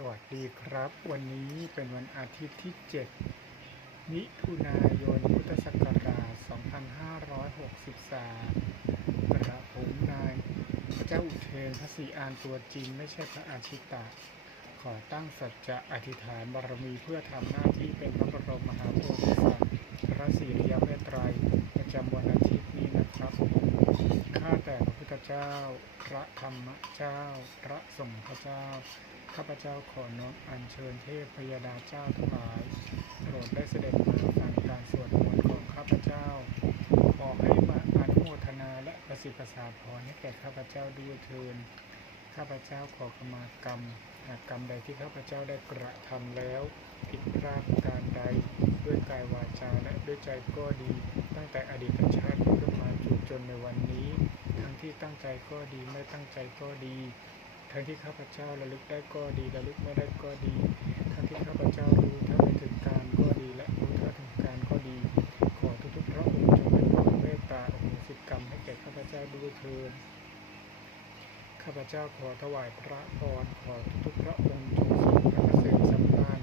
สวัสดีครับ วันนี้เป็นวันอาทิตย์ที่ 7 มิถุนายน พุทธศักราช 2563 กระผมนายพระเจ้าอุเทนพระศรีอานตัวจริง ไม่ใช่พระอาชิตะ ขอตั้งสัจจะอธิษฐานบารมีเพื่อทำหน้าที่เป็นพระบรมมหาโพธิสัตว์พระศรีริยเมตไตรประจำวันอาทิตย์นี้นะครับข้าแต่พระพุทธเจ้า พระธรรมเจ้า พระสงฆ์พระเจ้า ข้าพเจ้าขอน้อมอัญเชิญเทพพยดาเจ้าทั้งหลายโปรดได้เสด็จมาฟังการสวดมนต์ของข้าพเจ้า ขอให้มาอนุโมทนาและประสิทธิ์ประสาพรให้แก่ข้าพเจ้าด้วยเทินข้าพเจ้าขอขมากรรมหากกรรมใดที่ข้าพเจ้าได้กระทำแล้วผิดพลาดการใดด้วยกายวาจาและด้วยใจก็ดีตั้งแต่อดีตชาติจนมาจุจนในวันนี้ ทั้งที่ตั้งใจก็ดีไม่ตั้งใจก็ดี ทั้งที่ข้าพเจ้าระลึกได้ก็ดีระลึกไม่ได้ก็ดี ทั้งที่ข้าพเจ้ารู้เท่าไม่ถึงการก็ดีและรู้เท่าถึงการก็ดี ขอทุกๆพระองค์จงเป็นความเมตตาอโหสิกรรมให้แก่ข้าพเจ้าด้วยเถิดข้าพเจ้าขอถวายพระพรขอทุกๆพระองค์จงทรงพระเกษมสำราญ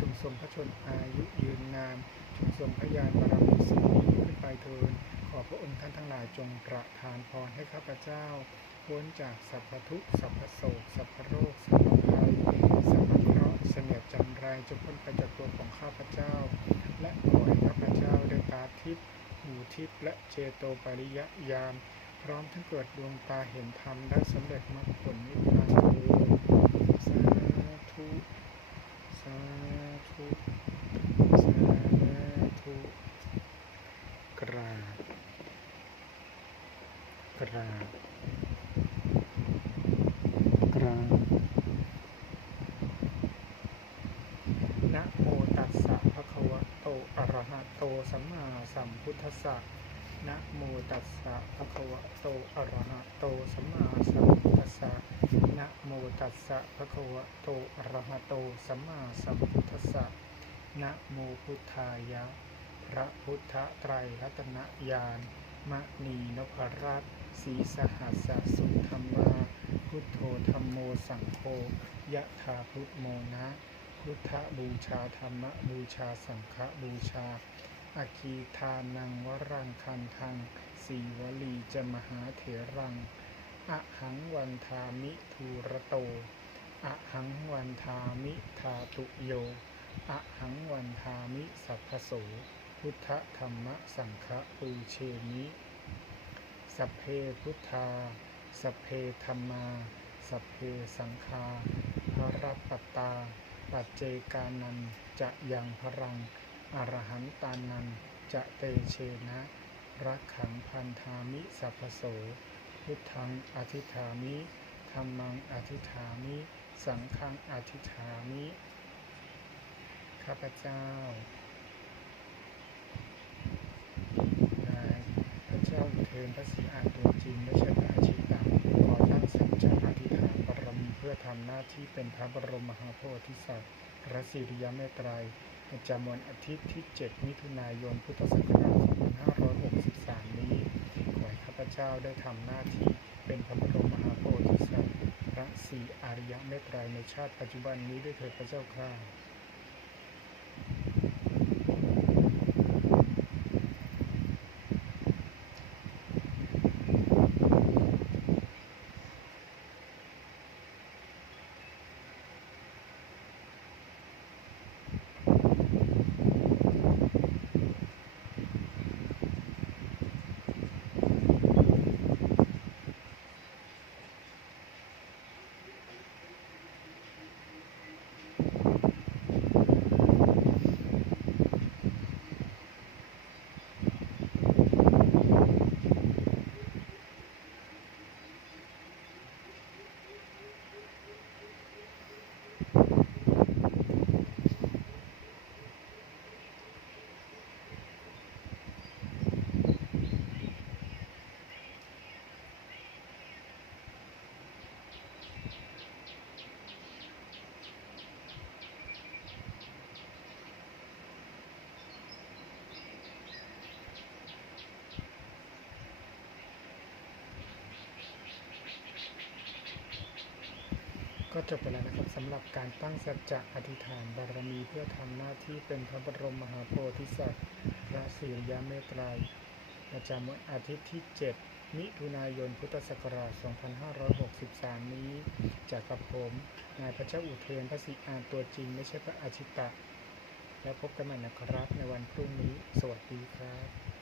จงทรงพระชนอายุยืนนานจงทรงพระญาณบารมีสูงยิ่งขึ้นไปเถิดขอพระองค์ท่านทั้งหลายจงประทานพรให้ข้าพเจ้า พ้นจากสัพพทุกข์สัพพโศกสัพพโรคสัพพภัยสัพพเคราะห์เสนียดจันไรจงพ้นไปจากตัวของข้าพเจ้า และขอให้ข้าพเจ้าด้ตาทิพย์หูทิพย์และเจโตปริยญาณพร้อมทั้งเกิดดวงตาเห็นธรรมได้สำเร็จมรรคผลนิพพานเถิดสาธุสาธุสาธุกราบกราบ กราบนะโมตัสสะภะคะวะโต อะ ระหะโตสัมมาสัมพุทธัสสะนะโมตัสสะภะคะวะโตอะระหะโตสัมมาสัมพุทธัสสะนะโมตัสสะภะคะวะโตอะระหะโตสัมมาสัมพุทธัสสะนะโมพุทธายะ พระพุทธไตรรัตนญาณมณีนพรัตน์ศรีสหัสสุธรรมา พุทโธธรรมโมสังโฆยะถาพุทโมนะ พุทธบูชาธรรมบูชาสังฆบูชาอาคีทานังวรังคันทังสีวลีจะมหาเถรังอะหังวันทามิทูระโตอะหังวันทามิทาตุโยอะหังวันทามิสัพพโสพุทธธรรมสังฆปูเชมิสัพเพพุทธา สัพเพธรรมา สัพเพสังฆาพระปัตตา ปัจเจกานันจะยังพรัง อรหันตานันจะเตเชนะ รักขังพันธามิสัพโสพุทธังอธิฐามิธรรมังอธิฐามิ สังฆังอธิฐามิ ข้าพเจ้านายพระเจ้าอุเทนพระศรีอาตัวจริงไม่ใช่พระอาชิตะขอตั้งสัจจะอธิ พื่อทำหน้าที่เป็นพระบรมมหาโพธิสัตว์พระสิริยเมตไตรประจำวันอาทิตย์ที่ 7 มิถุนายน พุทธศักราช 2563 นี้ ขอให้ข้าพเจ้าได้ทำหน้าที่เป็นพระบรมมหาโพธิสัตว์พระศรีอริยเมตไตรในชาติปัจจุบันนี้ด้วยเถิดพระเจ้าข้า you. ก็จบไปแล้วนะครับสำหรับการตั้งสัจจะอธิษฐานบารมีเพื่อทำหน้าที่เป็นพระบรมมหาโพธิสัตว์พระศรีอริยเมตไตรยประจำวันอาทิตย์ที่ 7 มิถุนายนพุทธศักราช 2563 นี้จากกับผมนายพระเจ้าอุเทนพระศรีอานตัวจริงไม่ใช่พระอาชิตะ แล้วพบกันใหม่นะครับในวันพรุ่งนี้ สวัสดีครับ